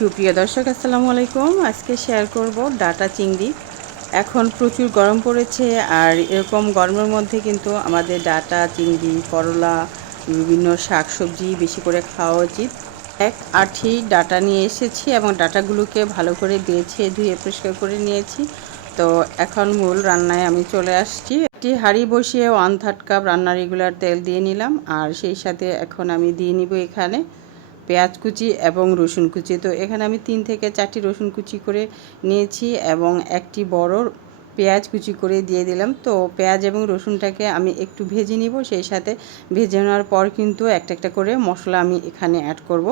সুপ্রিয় দর্শক, আসসালামু আলাইকুম। আজকে শেয়ার করব ডাটা চিংড়ি। এখন প্রচুর গরম পড়েছে আর এরকম গরমের মধ্যে কিন্তু আমাদের ডাটা, চিংড়ি, করলা, বিভিন্ন শাক শাকসবজি বেশি করে খাওয়া উচিত। এক আঠি ডাটা নিয়ে এসেছি এবং ডাটাগুলোকে ভালো করে বেছে ধুয়ে পরিষ্কার করে নিয়েছি। তো এখন মূল রান্নায় আমি চলে আসছি। একটি হাঁড়ি বসিয়ে ওয়ান থার্ড কাপ রান্নার রেগুলার তেল দিয়ে নিলাম আর সেই সাথে এখন আমি দিয়ে নিব এখানে পেঁয়াজ কুচি এবং রসুন কুচি। তো এখানে আমি তিন থেকে চারটি রসুন কুচি করে নিয়েছি এবং একটি বড় পেঁয়াজ কুচি করে দিয়ে দিলাম। তো পেঁয়াজ এবং রসুনটাকে আমি একটু ভেজে নিব, সেই সাথে ভেজে নেওয়ার পর কিন্তু একটা একটা করে মশলা আমি এখানে অ্যাড করব।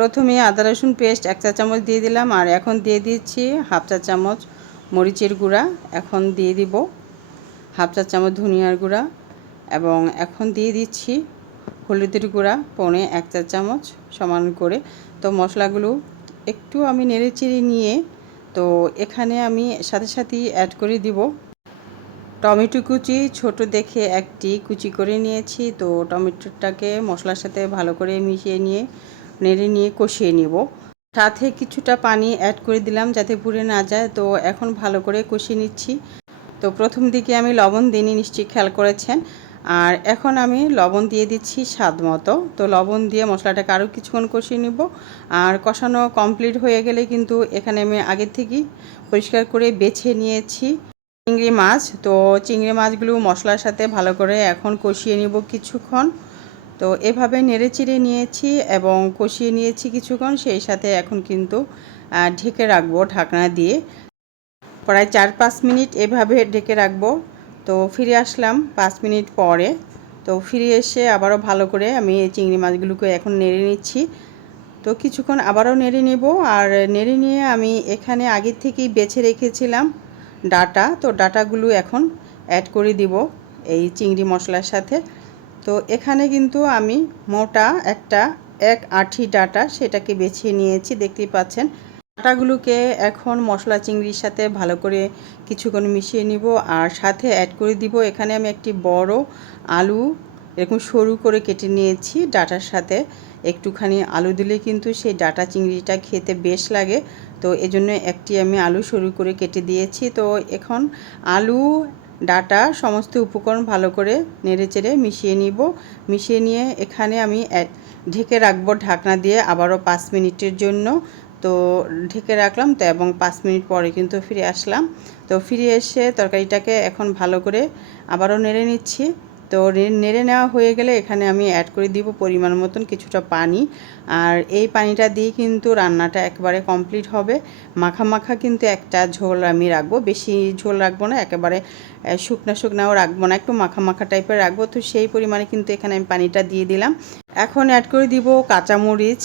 প্রথমে আদা, রসুন পেস্ট এক চা চামচ দিয়ে দিলাম আর এখন দিয়ে দিচ্ছি হাফ চা চামচ মরিচের গুঁড়া। এখন দিয়ে দিব হাফ চা চামচ ধনিয়ার গুঁড়া এবং এখন দিয়ে দিচ্ছি হলুদের গুঁড়া, পনে এক চা চামচ সমান করে। তো মশলাগুলো একটু আমি নেড়ে চেড়ে নিয়ে, তো এখানে আমি সাথে সাথেই অ্যাড করে দিব। টমেটো কুচি ছোট দেখে একটি কুচি করে নিয়েছি, তো টমেটোটাকে মশলার সাথে ভালো করে মিশিয়ে নিয়ে, নেড়ে নিয়ে কষিয়ে নিব। সাথে কিছুটা পানি অ্যাড করে দিলাম যাতে পুড়ে না যায়, তো এখন ভালো করে কষিয়ে নিচ্ছি। তো প্রথম দিকে আমি লবণ দিনই নিশ্চয়ই খেয়াল করেছেন। আর এখন আমি লবণ দিয়ে দিচ্ছি স্বাদ মতো। তো লবণ দিয়ে মশলাটাকে আরও কিছুক্ষণ কষিয়ে নিব। আর কষানো কমপ্লিট হয়ে গেলে কিন্তু এখানে আমি আগের থেকেই পরিষ্কার করে বেছে নিয়েছি চিংড়ি মাছ। তো চিংড়ি মাছগুলো মশলার সাথে ভালো করে এখন কষিয়ে নিব কিছুক্ষণ। তো এভাবে নেড়ে চিড়ে নিয়েছি এবং কষিয়ে নিয়েছি কিছুক্ষণ। সেই সাথে এখন কিন্তু ঢেকে রাখব ঢাকনা দিয়ে। প্রায় চার পাঁচ মিনিট এভাবে ঢেকে রাখব। তো ফিরে আসলাম পাঁচ মিনিট পরে। তো ফিরে এসে আবারও ভালো করে আমি এই চিংড়ি মাছগুলোকে এখন নেড়ে নিচ্ছি। তো কিছুক্ষণ আবারও নেড়ে নেব আর নেড়ে নিয়ে আমি এখানে আগের থেকেই বেছে রেখেছিলাম ডাটা। তো ডাটাগুলো এখন অ্যাড করে দিব এই চিংড়ি মশলার সাথে। তো এখানে কিন্তু আমি মোটা একটা এক আঠি ডাটা সেটাকে বেছে নিয়েছি, দেখতেই পাচ্ছেন। আটাগুলোকে এখন মশলা চিংড়ির সাথে ভালো করে কিছুক্ষণ মিশিয়ে নিব আর সাথে অ্যাড করে দিব, এখানে আমি একটি বড় আলু, এরকম সরু করে কেটে নিয়েছি ডাটার সাথে। একটুখানি আলু দিলে কিন্তু সেই ডাটা চিংড়িটা খেতে বেশ লাগে। তো এজন্য একটি আমি আলু সরু করে কেটে দিয়েছি। তো এখন আলু, ডাটা সমস্ত উপকরণ ভালো করে নেড়ে চেড়ে মিশিয়ে নিব। মিশিয়ে নিয়ে এখানে আমি ঢেকে রাখব ঢাকনা দিয়ে আবারও পাঁচ মিনিটের জন্য। তো ঢেকে রাখলাম তো, এবং পাঁচ মিনিট পরে কিন্তু ফিরে আসলাম। তো ফিরে এসে তরকারিটাকে এখন ভালো করে আবারও নেড়ে নিচ্ছি। তো নেড়ে নেওয়া হয়ে গেলে এখানে আমি অ্যাড করে দিব পরিমাণ মতন কিছুটা পানি। আর এই পানিটা দিয়ে কিন্তু রান্নাটা একবারে কমপ্লিট হবে। মাখা মাখা কিন্তু একটা ঝোল আমি রাখব। বেশি ঝোল রাখব না, একেবারে শুকনো শুকনাও রাখব না। একটু মাখা মাখা টাইপের রাখব। তো সেই পরিমাণে কিন্তু এখানে আমি পানিটা দিয়ে দিলাম। এখন অ্যাড করে দিব কাঁচামরিচ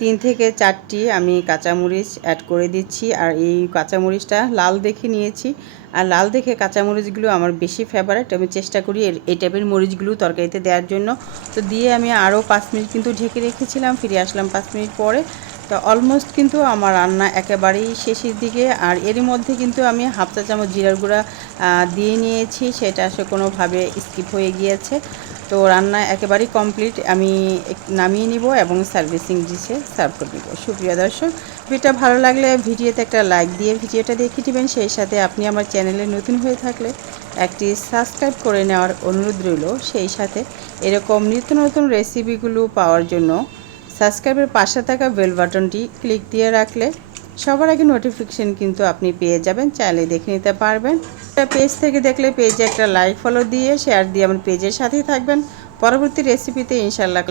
তিন থেকে চারটি আমি কাঁচামরিচ অ্যাড করে দিচ্ছি। আর এই কাঁচামরিচটা লাল দেখে নিয়েছি। আর লাল দেখে কাঁচামরিচগুলো আমার বেশি ফেভারেট আমি চেষ্টা করি এই টাইপের মরিচগুলো তরকারিতে দেওয়ার জন্য। তো দিয়ে আমি আরও পাঁচ মিনিট কিন্তু ঢেকে রেখেছিলাম। ফিরে আসলাম পাঁচ মিনিট পরে। তো অলমোস্ট কিন্তু আমার রান্না একেবারেই শেষের দিকে। আর এরই মধ্যে কিন্তু আমি হাফ চা চামচ জিরার গুঁড়া দিয়ে নিয়েছি। সেটা আসলে কোনোভাবে স্কিপ হয়ে গিয়েছে। তো রান্না একেবারেই কমপ্লিট আমি নামিয়ে নিব এবং সার্ভিসিং ডিশে সার্ভ করে দেবো সুপ্রিয় দর্শক, ভিডিওটা ভালো লাগলে ভিডিওতে একটা লাইক দিয়ে ভিডিওটা দেখে নেবেন সেই সাথে আপনি আমার চ্যানেলে নতুন হয়ে থাকলে একটি সাবস্ক্রাইব করে নেওয়ার অনুরোধ রইল। সেই সাথে এরকম নিত্য নতুন রেসিপিগুলো পাওয়ার জন্য সাবস্ক্রাইবের পাশে থাকা বেল বাটনটি ক্লিক দিয়ে রাখলে সবার আগে নোটিফিকেশান কিন্তু আপনি পেয়ে যাবেন, চাইলে দেখে নিতে পারবেন। একটা পেজ থেকে দেখলে পেজে একটা লাইক ফলো দিয়ে শেয়ার দিয়ে আমার পেজের সাথেই থাকবেন। পরবর্তী রেসিপিতে ইনশাল্লাহ